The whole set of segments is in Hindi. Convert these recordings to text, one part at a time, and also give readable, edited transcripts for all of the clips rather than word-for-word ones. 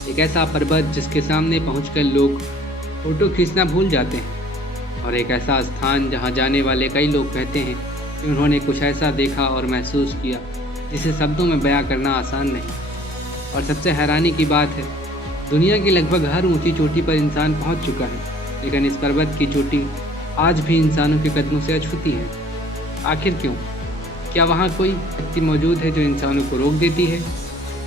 एक ऐसा पर्वत जिसके सामने पहुंचकर लोग फोटो खींचना भूल जाते हैं, और एक ऐसा स्थान जहां जाने वाले कई लोग कहते हैं कि उन्होंने कुछ ऐसा देखा और महसूस किया जिसे शब्दों में बयां करना आसान नहीं। और सबसे हैरानी की बात है, दुनिया की लगभग हर ऊंची चोटी पर इंसान पहुंच चुका है, लेकिन इस पर्वत की चोटी आज भी इंसानों के कदमों से अछूती है। आखिर क्यों? क्या वहाँ कोई शक्ति मौजूद है जो इंसानों को रोक देती है?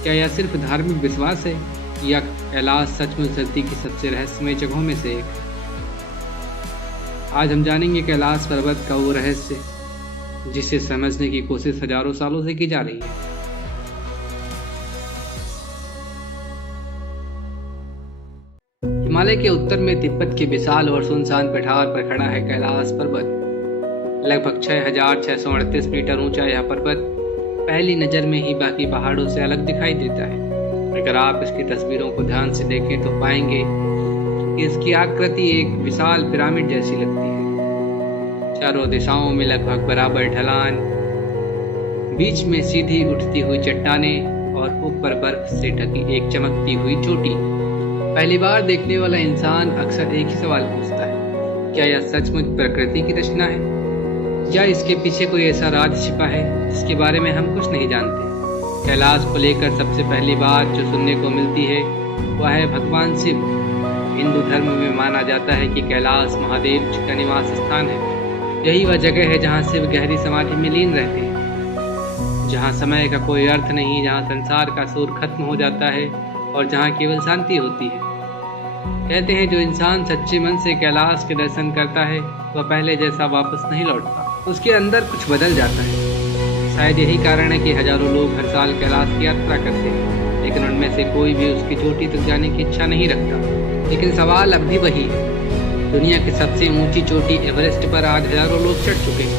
क्या यह सिर्फ धार्मिक विश्वास है, या कैलाश सचमुच धरती की सबसे रहस्यमय जगहों में से एक? आज हम जानेंगे कैलाश पर्वत का वो रहस्य जिसे समझने की कोशिश हजारों सालों से की जा रही है। हिमालय के उत्तर में तिब्बत के विशाल और सुनसान पठार पर खड़ा है कैलाश पर्वत। लगभग 6,638 मीटर ऊंचा यह पर्वत पहली नज़र में ही बाकी पहाड़ों से अलग दिखाई देता है। अगर आप इसकी तस्वीरों को ध्यान से देखें तो पाएंगे कि इसकी आकृति एक विशाल पिरामिड जैसी लगती है। चारों दिशाओं में लगभग बराबर ढलान, बीच में सीधी उठती हुई चट्टानें और ऊपर बर्फ से ढकी एक चमकती हुई चोटी। पहली बार देखने वाला इंसान अक्सर एक ही सवाल पूछता है, क्या यह सचमुच प्रकृति की रचना है, या इसके पीछे कोई ऐसा राज छिपा है जिसके बारे में हम कुछ नहीं जानते? कैलाश को लेकर सबसे पहली बात जो सुनने को मिलती है वह है भगवान शिव। हिंदू धर्म में माना जाता है कि कैलाश महादेव का निवास स्थान है। यही वह जगह है जहाँ शिव गहरी समाधि में लीन रहते हैं, जहाँ समय का कोई अर्थ नहीं, जहाँ संसार का शोर खत्म हो जाता है और जहाँ केवल शांति होती है। कहते हैं जो इंसान सच्चे मन से कैलाश के दर्शन करता है वह पहले जैसा वापस नहीं लौटता, उसके अंदर कुछ बदल जाता है। शायद यही कारण है कि हजारों लोग हर साल कैलाश की यात्रा करते हैं, लेकिन उनमें से कोई भी उसकी चोटी तक जाने की इच्छा नहीं रखता। लेकिन सवाल अब भी वही है, दुनिया की सबसे ऊंची चोटी एवरेस्ट पर आज हजारों लोग चढ़ चुके हैं।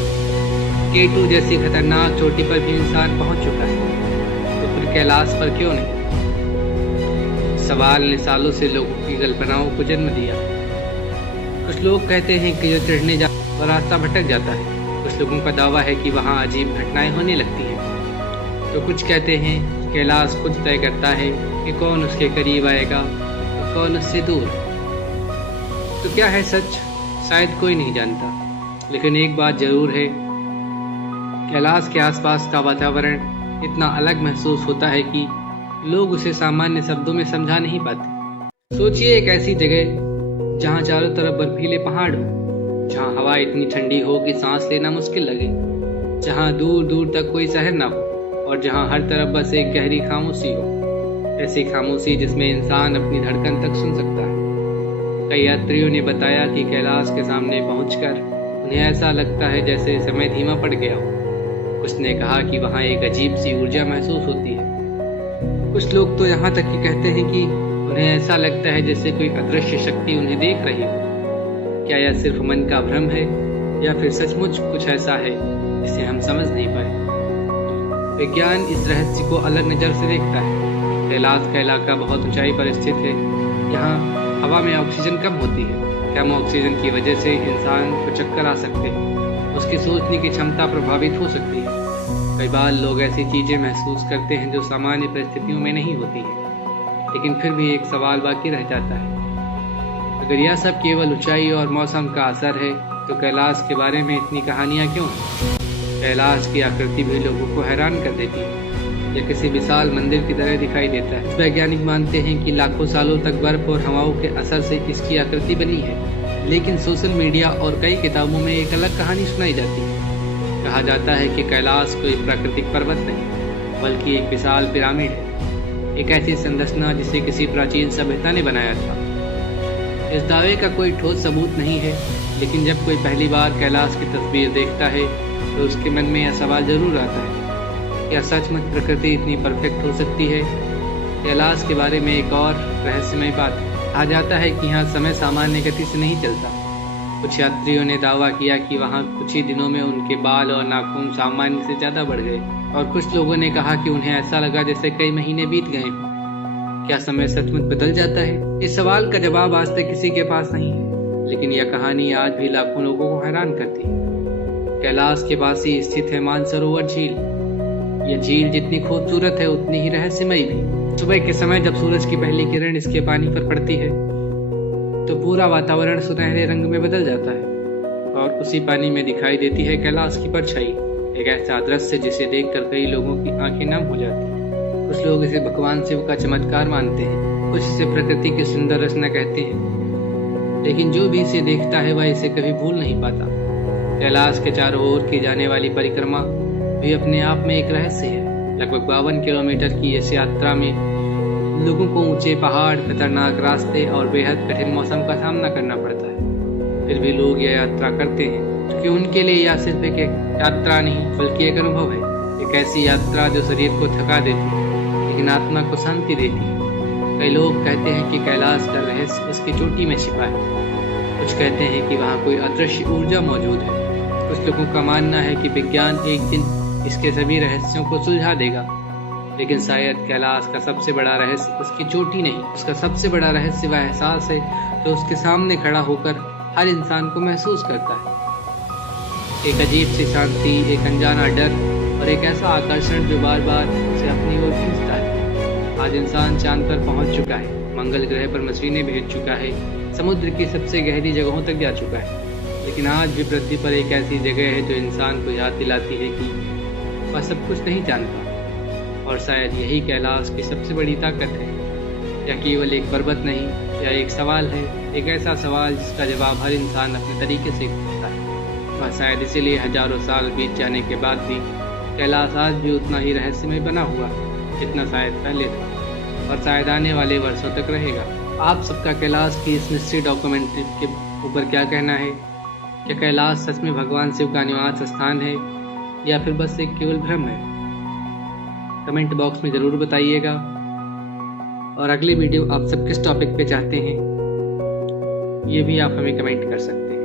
K2 जैसी खतरनाक चोटी पर भी इंसान पहुंच चुका है, तो फिर कैलाश पर क्यों नहीं? सवाल ने सालों से लोगों की कल्पनाओं को जन्म दिया। कुछ लोग कहते हैं कि जो चढ़ने जा वह रास्ता भटक जाता है। कुछ लोगों का दावा है कि वहाँ अजीब घटनाएं होने लगती हैं। तो कुछ कहते हैं कैलाश खुद तय करता है कि कौन उसके करीब आएगा और कौन उससे दूर। तो क्या है सच? शायद कोई नहीं जानता, लेकिन एक बात जरूर है, कैलाश के आसपास का वातावरण इतना अलग महसूस होता है कि लोग उसे सामान्य शब्दों में समझा नहीं पाते। सोचिए एक ऐसी जगह जहाँ चारों तरफ बर्फीले पहाड़ हो, जहाँ हवा इतनी ठंडी हो कि सांस लेना मुश्किल लगे, जहाँ दूर दूर तक कोई शहर ना हो, और जहाँ हर तरफ बस एक गहरी खामोशी हो। ऐसी खामोशी जिसमें इंसान अपनी धड़कन तक सुन सकता है। कई यात्रियों ने बताया कि कैलाश के सामने पहुंचकर उन्हें ऐसा लगता है जैसे समय धीमा पड़ गया हो। कुछ ने कहा कि वहाँ एक अजीब सी ऊर्जा महसूस होती है। कुछ लोग तो यहाँ तक कि कहते हैं कि उन्हें ऐसा लगता है जैसे कोई अदृश्य शक्ति उन्हें देख रही हो। क्या यह सिर्फ मन का भ्रम है, या फिर सचमुच कुछ ऐसा है जिसे हम समझ नहीं पाए? विज्ञान इस रहस्य को अलग नज़र से देखता है। कैलाश का इलाका बहुत ऊंचाई पर स्थित है। यहाँ हवा में ऑक्सीजन कम होती है। कम ऑक्सीजन की वजह से इंसान को चक्कर आ सकते हैं, उसकी सोचने की क्षमता प्रभावित हो सकती है। कई बार लोग ऐसी चीज़ें महसूस करते हैं जो सामान्य परिस्थितियों में नहीं होती हैं। लेकिन फिर भी एक सवाल बाकी रह जाता है, अगर यह सब केवल ऊंचाई और मौसम का असर है तो कैलाश के बारे में इतनी कहानियाँ क्यों हैं? कैलाश की आकृति भी लोगों को हैरान कर देती है। यह किसी विशाल मंदिर की तरह दिखाई देता है। वैज्ञानिक मानते हैं कि लाखों सालों तक बर्फ और हवाओं के असर से इसकी आकृति बनी है, लेकिन सोशल मीडिया और कई किताबों में एक अलग कहानी सुनाई जाती है। कहा जाता है कि कैलाश कोई प्राकृतिक पर्वत नहीं, बल्कि एक विशाल पिरामिड है, एक ऐसी संरचना जिसे किसी प्राचीन सभ्यता ने बनाया था। इस दावे का कोई ठोस सबूत नहीं है, लेकिन जब कोई पहली बार कैलाश की तस्वीर देखता है तो उसके मन में यह सवाल जरूर आता है, क्या सचमुच प्रकृति इतनी परफेक्ट हो सकती है? कैलाश के बारे में एक और रहस्यमय बात कहा जाता है कि यहाँ समय सामान्य गति से नहीं चलता। कुछ यात्रियों ने दावा किया कि वहाँ कुछ ही दिनों में उनके बाल और नाखून सामान्य से ज़्यादा बढ़ गए, और कुछ लोगों ने कहा कि उन्हें ऐसा लगा जैसे कई महीने बीत गए। क्या समय सचमुच बदल जाता है? इस सवाल का जवाब आज तक किसी के पास नहीं है, लेकिन यह कहानी आज भी लाखों लोगों को हैरान करती है। कैलाश के पास ही स्थित है मानसरोवर झील। यह झील जितनी खूबसूरत है उतनी ही रहस्यमयी भी। सुबह के समय जब सूरज की पहली किरण इसके पानी पर पड़ती है तो पूरा वातावरण सुनहरे रंग में बदल जाता है और उसी पानी में दिखाई देती है कैलाश की परछाई, एक ऐसा दृश्य जिसे देखकर कई लोगों की आंखें नम हो जाती हैं। कुछ लोग इसे भगवान शिव का चमत्कार मानते हैं, कुछ इसे प्रकृति की सुंदर रचना कहते हैं, लेकिन जो भी इसे देखता है वह इसे कभी भूल नहीं पाता। कैलाश के चारों ओर की जाने वाली परिक्रमा भी अपने आप में एक रहस्य है। लगभग 52 किलोमीटर की इस यात्रा में लोगों को ऊंचे पहाड़, खतरनाक रास्ते और बेहद कठिन मौसम का सामना करना पड़ता है। फिर भी लोग यह यात्रा करते हैं क्योंकि उनके लिए यह सिर्फ एक यात्रा नहीं बल्कि एक अनुभव है, एक ऐसी यात्रा जो शरीर को थका देती है लेकिन आत्मा को शांति देती है। कई लोग कहते हैं कि कैलाश का रहस्य उसकी चोटी में छिपा है, कुछ कहते हैं कि वहाँ कोई अदृश्य ऊर्जा मौजूद है। कुछ लोगों का मानना है कि विज्ञान एक दिन इसके सभी रहस्यों को सुलझा देगा, लेकिन शायद कैलाश का सबसे बड़ा रहस्य उसकी चोटी नहीं, उसका सबसे बड़ा रहस्य वह एहसास है जो उसके सामने खड़ा होकर हर इंसान को महसूस करता है। एक अजीब सी शांति, एक अनजाना डर और एक ऐसा आकर्षण जो बार बार उसे अपनी ओर खींचता है। आज इंसान चांद पर पहुंच चुका है, मंगल ग्रह पर मशीनें भेज चुका है, समुद्र की सबसे गहरी जगहों तक जा चुका है, लेकिन आज भी पृथ्वी पर एक ऐसी जगह है जो इंसान को याद दिलाती है कि वह सब कुछ नहीं जानता। और शायद यही कैलाश की सबसे बड़ी ताकत है। यह केवल एक पर्वत नहीं, यह एक सवाल है, एक ऐसा सवाल जिसका जवाब हर इंसान अपने तरीके से पूछता है। वह शायद इसीलिए हजारों साल बीत जाने के बाद भी कैलाश आज भी उतना ही रहस्यमय बना हुआ है जितना शायद पहले था, और शायद आने वाले वर्षों तक रहेगा। आप सबका कैलाश की इस मिस्ट्री डॉक्यूमेंट्री के ऊपर क्या कहना है? क्या कैलाश सच में भगवान शिव का निवास स्थान है या फिर बस एक केवल भ्रम है? कमेंट बॉक्स में ज़रूर बताइएगा। और अगली वीडियो आप सब किस टॉपिक पे चाहते हैं ये भी आप हमें कमेंट कर सकते हैं।